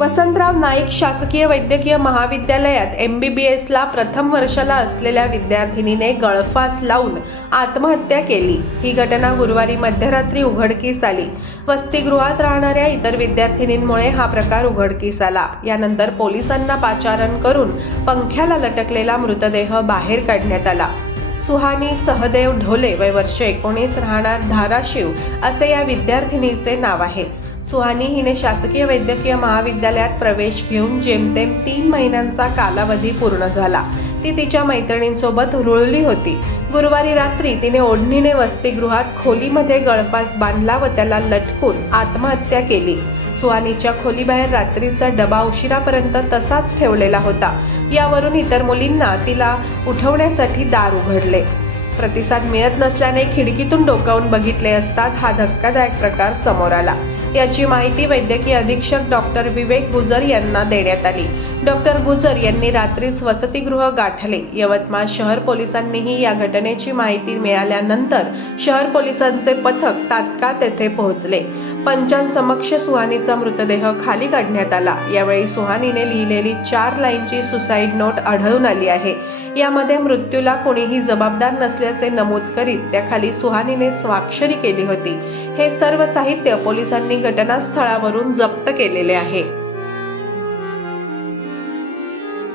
वसंतराव नाईक शासकीय वैद्यकीय महाविद्यालयात एम बी बी एसला प्रथम वर्षाला असलेल्या विद्यार्थिनीने गळफास लावून आत्महत्या केली. ही घटना गुरुवारी मध्यरात्री उघडकीस आली. वसतिगृहात राहणाऱ्या इतर विद्यार्थिनींमुळे हा प्रकार उघडकीस आला. यानंतर पोलिसांना पाचारण करून पंख्याला लटकलेला मृतदेह बाहेर काढण्यात आला. सुहानी सहदेव ढोले वय वर्ष एकोणीस राहणार धाराशिव असे या विद्यार्थिनीचे नाव आहे. सुहानी हिने शासकीय वैद्यकीय महाविद्यालयात प्रवेश घेऊन जेमतेम तीन महिन्यांचा कालावधी पूर्ण झाला. ती तिच्या मैत्रिणींसोबत रुळली होती. गुरुवारी रात्री तिने ओढणीने वसतिगृहात खोलीमध्ये गळफास बांधला व त्याला लटकून आत्महत्या केली. सुहानीच्या खोलीबाहेर रात्रीचा डबा उशिरापर्यंत तसाच ठेवलेला होता. यावरून इतर मुलींना तिला उठवण्यासाठी दार उघडले. प्रतिसाद मिळत नसल्याने खिडकीतून डोकावून बघितले असतात हा धक्कादायक प्रकार समोर आला. याची माहिती वैद्यकीय अधीक्षक डॉक्टर विवेक गुजर यांना देण्यात आली. डॉक्टर गुजर यांनी रात्रीच वसतिगृह गाठले. यवतमाळ शहर पोलिसांनीही या घटनेची माहिती मिळाल्यानंतर शहर पोलिसांचे पथक तात्काळ तेथे पोहोचले. पंचांसमक्ष सुहानीचा मृतदेह खाली काढण्यात आला. यावेळी सुहानीने लिहिलेली चार लाईनची सुसाईड नोट आढळून आली आहे. यामध्ये मृत्यूला कोणीही जबाबदार नसल्याचे नमूद करीत त्याखाली सुहानीने स्वाक्षरी केली होती. हे सर्व साहित्य पोलिसांनी घटनास्थळावरून जप्त केलेले आहे.